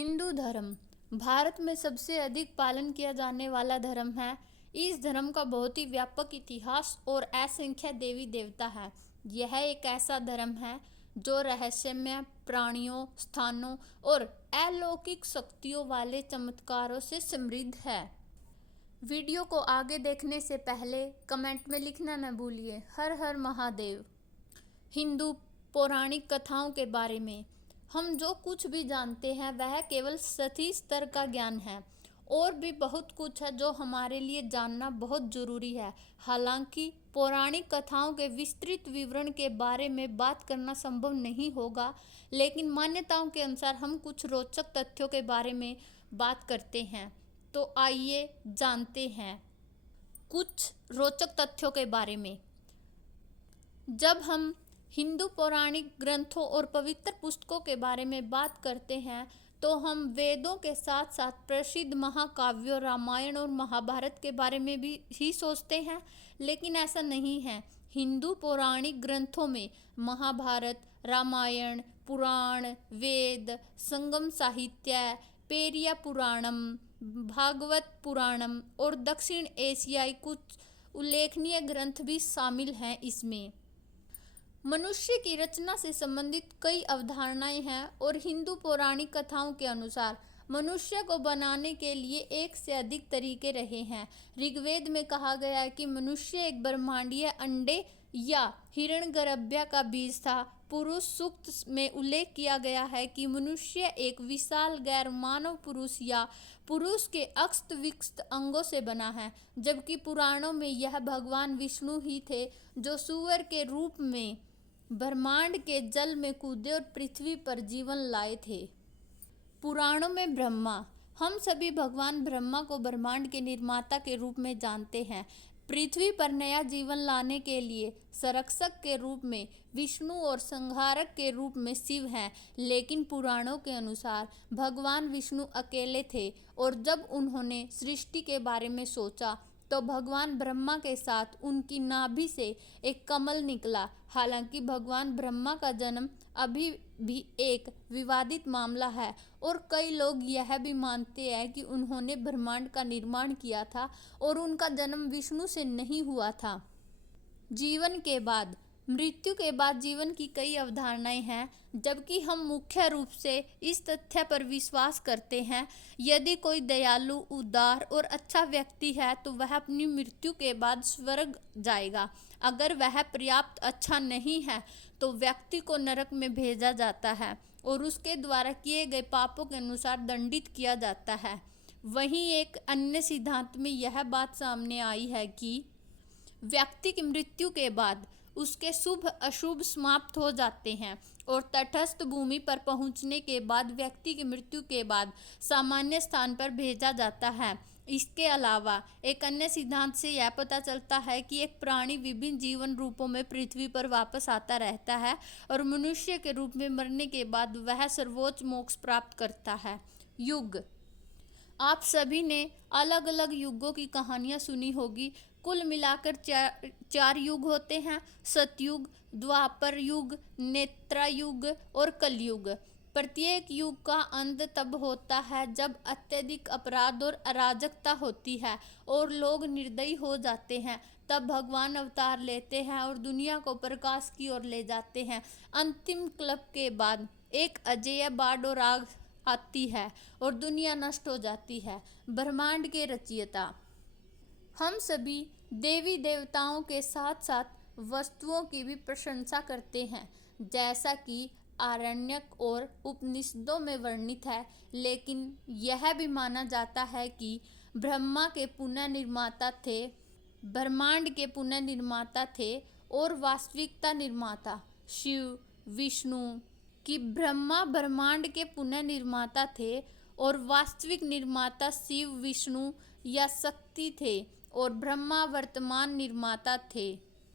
हिंदू धर्म भारत में सबसे अधिक पालन किया जाने वाला धर्म है। इस धर्म का बहुत ही व्यापक इतिहास और असंख्य देवी देवता है। यह एक ऐसा धर्म है जो रहस्यमय प्राणियों, स्थानों और अलौकिक शक्तियों वाले चमत्कारों से समृद्ध है। वीडियो को आगे देखने से पहले कमेंट में लिखना न भूलिए, हर हर महादेव। हिंदू पौराणिक कथाओं के बारे में हम जो कुछ भी जानते हैं वह केवल सतही स्तर का ज्ञान है। और भी बहुत कुछ है जो हमारे लिए जानना बहुत जरूरी है। हालांकि पौराणिक कथाओं के विस्तृत विवरण के बारे में बात करना संभव नहीं होगा, लेकिन मान्यताओं के अनुसार हम कुछ रोचक तथ्यों के बारे में बात करते हैं। तो आइए जानते हैं कुछ रोचक तथ्यों के बारे में। जब हम हिंदू पौराणिक ग्रंथों और पवित्र पुस्तकों के बारे में बात करते हैं तो हम वेदों के साथ साथ प्रसिद्ध महाकाव्यों रामायण और महाभारत के बारे में भी ही सोचते हैं, लेकिन ऐसा नहीं है। हिंदू पौराणिक ग्रंथों में महाभारत, रामायण, पुराण, वेद, संगम साहित्य, पेरिया पुराणम, भागवत पुराणम और दक्षिण एशियाई कुछ उल्लेखनीय ग्रंथ भी शामिल हैं। इसमें मनुष्य की रचना से संबंधित कई अवधारणाएं हैं और हिंदू पौराणिक कथाओं के अनुसार मनुष्य को बनाने के लिए एक से अधिक तरीके रहे हैं। ऋग्वेद में कहा गया है कि मनुष्य एक ब्रह्मांडीय अंडे या हिरण्यगर्भ का बीज था। पुरुष सूक्त में उल्लेख किया गया है कि मनुष्य एक विशाल गैर मानव पुरुष या पुरुष के अस्त विकस्त अंगों से बना है, जबकि पुराणों में यह भगवान विष्णु ही थे जो सूअर के रूप में ब्रह्मांड के जल में कूदे और पृथ्वी पर जीवन लाए थे। पुराणों में ब्रह्मा, हम सभी भगवान ब्रह्मा को ब्रह्मांड के निर्माता के रूप में जानते हैं। पृथ्वी पर नया जीवन लाने के लिए संरक्षक के रूप में विष्णु और संहारक के रूप में शिव हैं, लेकिन पुराणों के अनुसार भगवान विष्णु अकेले थे और जब उन्होंने सृष्टि के बारे में सोचा तो भगवान ब्रह्मा के साथ उनकी नाभि से एक कमल निकला। हालांकि भगवान ब्रह्मा का जन्म अभी भी एक विवादित मामला है और कई लोग यह भी मानते हैं कि उन्होंने ब्रह्मांड का निर्माण किया था और उनका जन्म विष्णु से नहीं हुआ था। जीवन के बाद, मृत्यु के बाद जीवन की कई अवधारणाएं हैं, जबकि हम मुख्य रूप से इस तथ्य पर विश्वास करते हैं यदि कोई दयालु, उदार और अच्छा व्यक्ति है तो वह अपनी मृत्यु के बाद स्वर्ग जाएगा। अगर वह पर्याप्त अच्छा नहीं है तो व्यक्ति को नरक में भेजा जाता है और उसके द्वारा किए गए पापों के अनुसार दंडित किया जाता है। वहीं एक अन्य सिद्धांत में यह बात सामने आई है कि व्यक्ति की मृत्यु के बाद उसके शुभ अशुभ समाप्त हो जाते हैं और तटस्थ भूमि पर पहुंचने के बाद व्यक्ति की मृत्यु के बाद सामान्य स्थान पर भेजा जाता है। इसके अलावा एक अन्य सिद्धांत से यह पता चलता है कि एक प्राणी विभिन्न जीवन रूपों में पृथ्वी पर वापस आता रहता है और मनुष्य के रूप में मरने के बाद वह सर्वोच्च मोक्ष प्राप्त करता है। युग, आप सभी ने अलग अलग युगों की कहानियां सुनी होगी। कुल मिलाकर चार युग होते हैं: सतयुग, द्वापर युग, त्रेतायुग और कलयुग। प्रत्येक युग का अंत तब होता है जब अत्यधिक अपराध और अराजकता होती है और लोग निर्दयी हो जाते हैं। तब भगवान अवतार लेते हैं और दुनिया को प्रकाश की ओर ले जाते हैं। अंतिम क्लब के बाद एक अजेय बाढ़ और आग आती है और दुनिया नष्ट हो जाती है। ब्रह्मांड के रचयिता, हम सभी देवी देवताओं के साथ साथ वस्तुओं की भी प्रशंसा करते हैं, जैसा कि आरण्यक और उपनिषदों में वर्णित है। लेकिन यह भी माना जाता है कि ब्रह्मा के पुनः निर्माता थे, ब्रह्मांड के पुनः निर्माता थे और वास्तविकता निर्माता शिव विष्णु कि ब्रह्मा ब्रह्मांड के पुनः निर्माता थे और वास्तविक निर्माता शिव विष्णु या शक्ति थे और ब्रह्मा वर्तमान निर्माता थे।